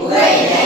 உகையிலே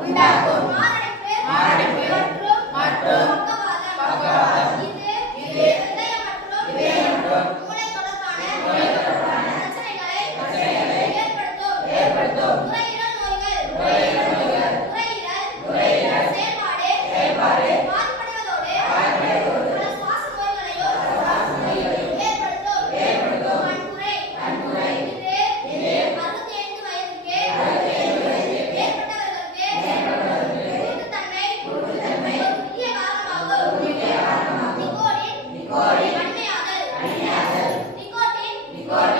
உண்டாக்கும் மாரடைப்பு மற்றும் மற்றும் Lord.